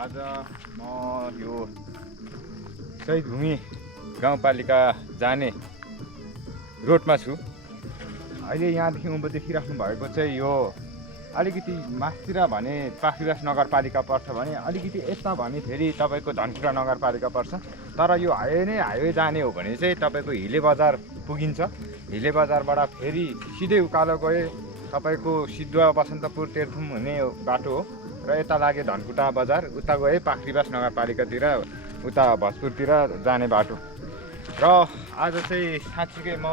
आज म यो शहीद भूमि गाउँपालिका जाने रोडमा छु। अहिले यहाँदेखि उँभो देखिराख्नु भएको चाहिँ यो अलिकति मास्तिर भने पाखरिबास नगरपालिका पर्छ भने अलिकति यता भने फेरि तपाईँको धनकुटा नगरपालिका पर्छ। तर यो हाइवे जाने हो भने चाहिँ तपाईँको हिले बजार पुगिन्छ। हिले बजारबाट फेरि सिधै उकालो गए तपाईँको सिद्धुवा बसन्तपुर तेर्थुम हुने बाटो हो र यता लागे धनकुटा बजार, उता गए पाखरिबास नगरपालिकातिर उता भोजपुरतिर जाने बाटो। र आज चाहिँ साँच्चीकै म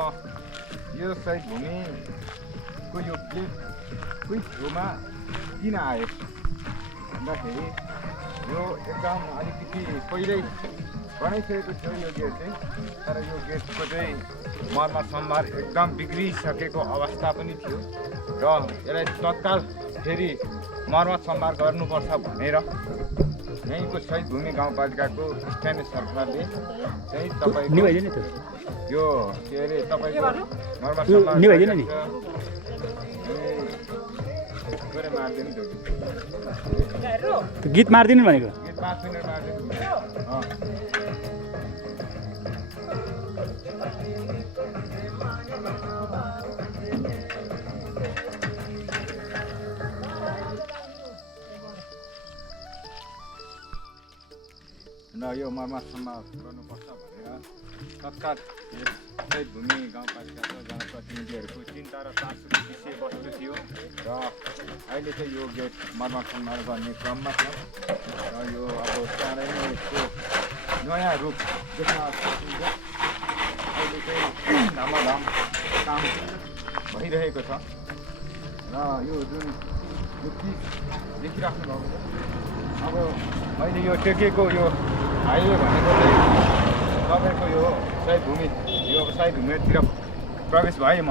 यो शहीद भूमिको यो गेटकै छेउमा किन आयो भन्दाखेरि यो एकदम अलिकति पहिल्यै बनाइसकेको थियो यो गेट चाहिँ। तर यो गेटको चाहिँ मर्मत सम्भार एकदम बिग्रिसकेको अवस्था पनि थियो र यसलाई तत्काल फेरि मर्मत सम्भार गर्नुपर्छ भनेर यहीँको शहीद भूमि गाउँपालिकाको स्थानीय सरकारले चाहिँ तपाईँको यो के अरे तपाईँको मर्मत सम्भार गीत मारिदिनु भनेको गीत 5 मिनट मारिदिनु। र यो मर्मत सम्भार गर्नुपर्छ भनेर तत्काल शहीद भूमि गाउँपालिकाको जनप्रतिनिधिहरूको चिन्ता र चासोको विषयवस्तु थियो र अहिले चाहिँ यो गेट मर्मत सम्भार गर्ने क्रममा छ र यो अब चाँडै नै यसको नयाँ रूप देख्न सकिन्छ। अहिले चाहिँ धमाधम काम भइरहेको छ र यो जुन चिज देखिराख्नु भएको छ अब अहिले यो टेकेको यो हाइवे भनेको चाहिँ तपाईँको यो शहीद भूमितिर प्रवेश भएँ म।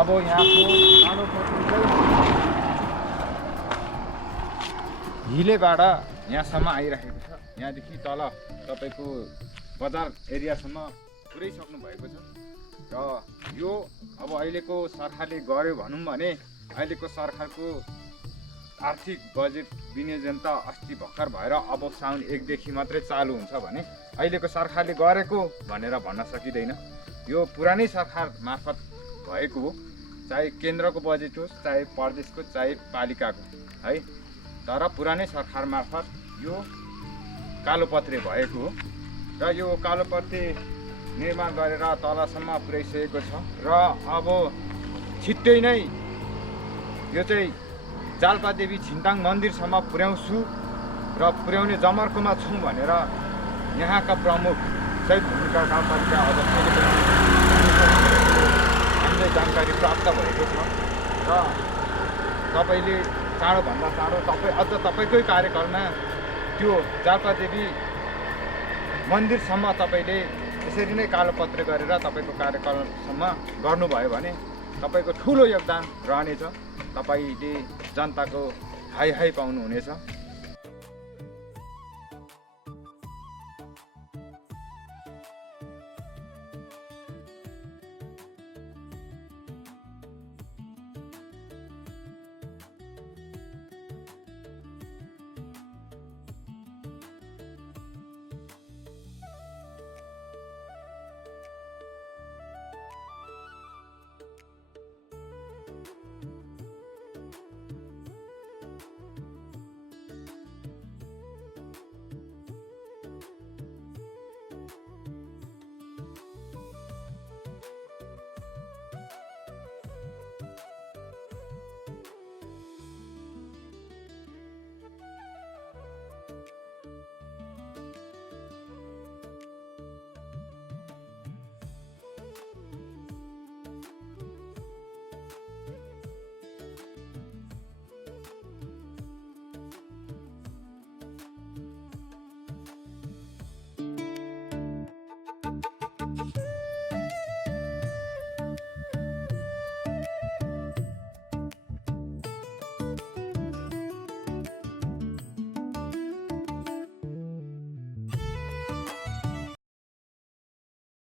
अब यहाँको सानो हिलेबाट यहाँसम्म आइरहेको छ। यहाँदेखि तल तपाईँको बजार एरियासम्म पुरै सक्नु भएको छ र यो अब अहिलेको सरकारले गर्यो भनौँ भने अहिलेको सरकारको आर्थिक बजेट विनियोजन त अस्ति भर्खर भएर अब साउन 1 देखि मात्रै चालु हुन्छ भने अहिलेको सरकारले गरेको भनेर भन्न सकिँदैन। यो पुरानै सरकार मार्फत भएको हो, चाहे केन्द्रको बजेट होस् चाहे प्रदेशको चाहे पालिकाको है। तर पुरानै सरकार मार्फत यो कालोपत्रे भएको हो र यो कालोपत्रे निर्माण गरेर तलसम्म पुर्याइसकेको छ र अब छिट्टै नै यो चाहिँ जाल्पादेवी छिन्ताङ मन्दिरसम्म पुर्याउँछु र पुर्याउने जमर्कोमा छु भनेर यहाँका प्रमुख शहीद भूमिका गाउँपालिका अध्यक्षले हामीलाई जानकारी प्राप्त भएको छ र तपाईँले चाँडोभन्दा चाँडो अझ तपाईँकै कार्यकालमा त्यो जाल्पादेवी मन्दिरसम्म तपाईँले यसरी नै कालोपत्रे गरेर तपाईँको कार्यकालसम्म गर्नुभयो भने तपाईँको ठुलो योगदान रहनेछ। तपाईँले जनताको हाई पाउनुहुनेछ।